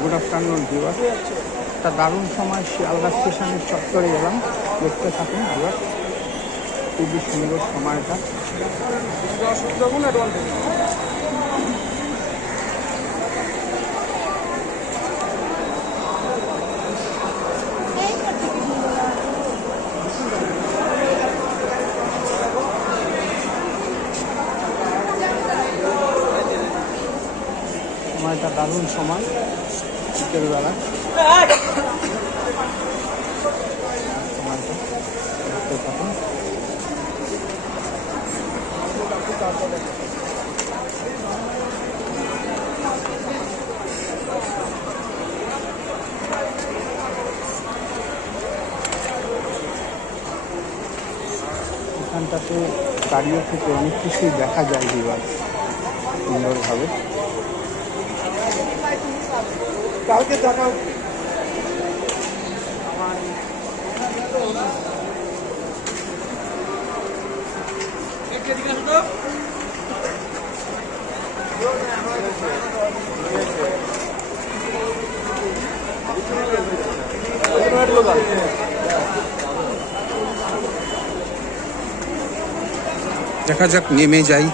Good afternoon viewer. একটা দারুণ সময় শিয়ালদা স্টেশনের চত্বরে গেলাম, দেখতে থাকুন ভিউয়ার। খুবই সুন্দর সময়টা। সময়টা দারুণ সময়, শীতের বেলা সময়টা দেখতে থাকুন। এখানটাতে দাঁড়িয়ে থেকে অনেক কিছুই দেখা যায় বিভাগ সুন্দরভাবে। কালকে দেখা দেখা যাক, নেমে যাই।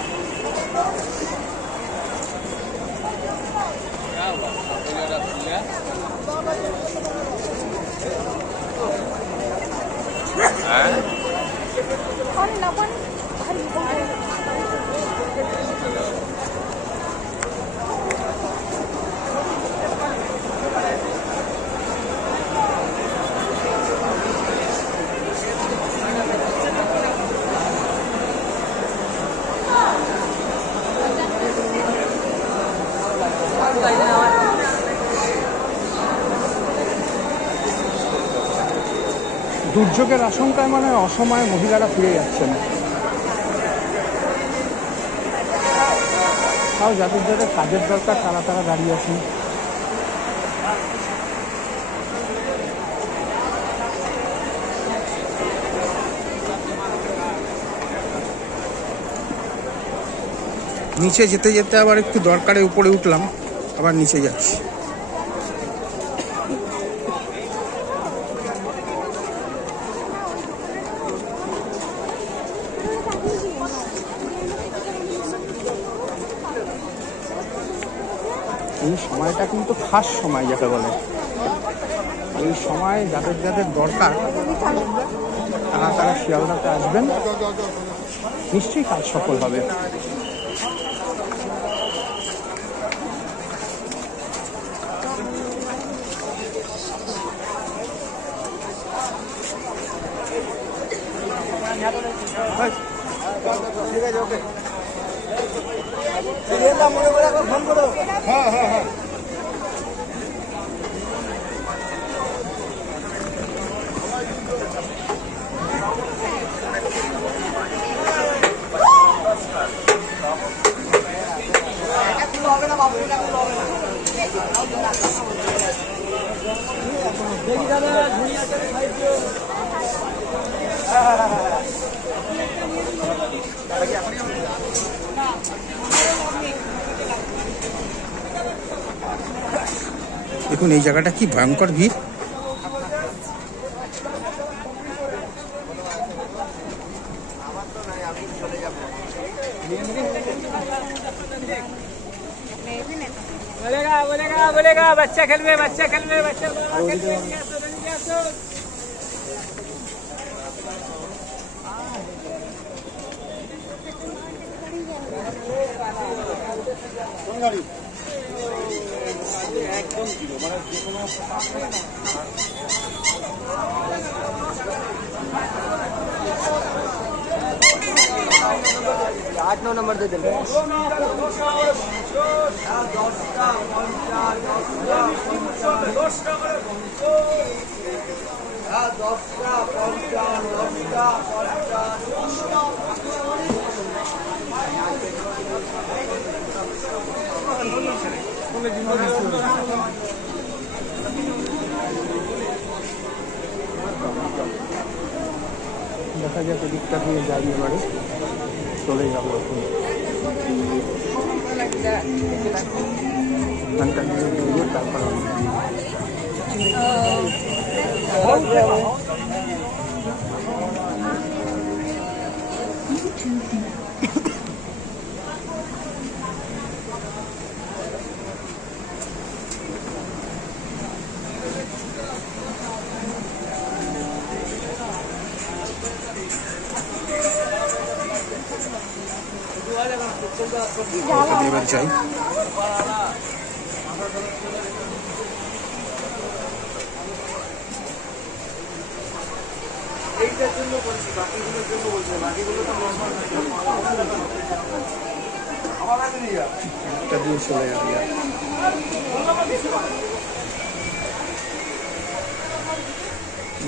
দুর্যোগের আশঙ্কায় মানে অসময়ে মহিলারা ফিরে যাচ্ছেন। তাও যাদের যাদের কাজের দরকার তারা দাঁড়িয়ে আছেন। নিচে যেতে যেতে আবার একটু দরকারে উপরে উঠলাম, আবার নিচে যাচ্ছি। এই সময়টা কিন্তু খাস সময় যাকে বলে। এই সময় যাদের যাদের দরকার তারা শিয়ালদাতে আসবেন, নিশ্চয়ই কাজ সফল হবে। দেখুন এই জায়গাটা কি ভয়ঙ্কর ভিড়। बोलेगा बच्चा खेलवे बच्चा आठ नौ नंबर दे देंगे। দেখা যাক এদিকটা দিয়ে যাই, এবারে চলে যাবো এখন। এখানটা দিয়ে ঘুরে তারপর এবার যাই। একটা দিয়ে চলে যাবি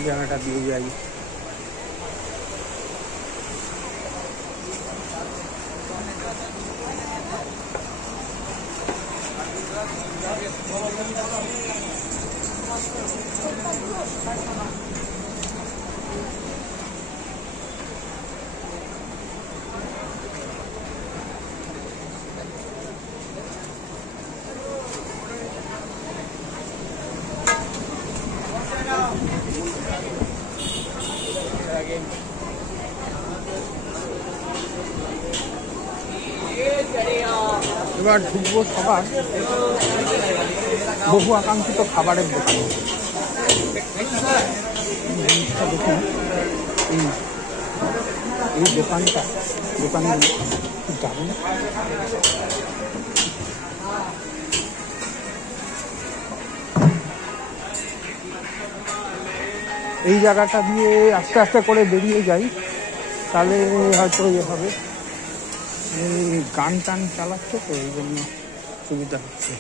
জায়গাটা দিয়ে যাই। এবার ঢুকবো সবার বহু আকাঙ্ক্ষিত খাবারের দোকানে। জিনিসটা দেখুন, এই দোকানে দারুণ। এই জায়গাটা দিয়ে আস্তে আস্তে করে বেরিয়ে যাই, তাহলে হয়তো ইয়ে হবে। গান টান চালাচ্ছে তো এই জন্য সুবিধা হচ্ছে।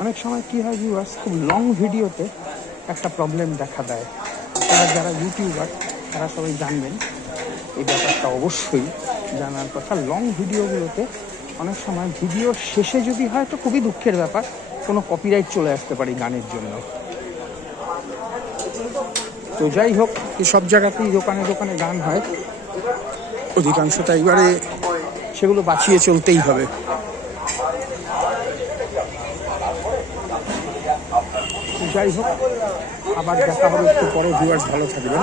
অনেক সময় কি হয় ভিউয়ার্স, খুব লং ভিডিওতে একটা প্রবলেম দেখা দেয়। তারা যারা ইউটিউবার তারা সবাই জানবেন এই ব্যাপারটা, অবশ্যই জানার কথা। লং ভিডিওগুলোতে অনেক সময় ভিডিওর শেষে যদি হয় তো খুবই দুঃখের ব্যাপার, কোনো কপিরাইট চলে আসতে পারে গানের জন্য। তো যাই হোক, সব জায়গাতেই দোকানে দোকানে গান হয় অধিকাংশটা, এবারে সেগুলো বাঁচিয়ে চলতেই হবে। যাই হোক, আবার দেখা হবে একটু পরে। ভিউয়ার্স ভালো থাকবেন।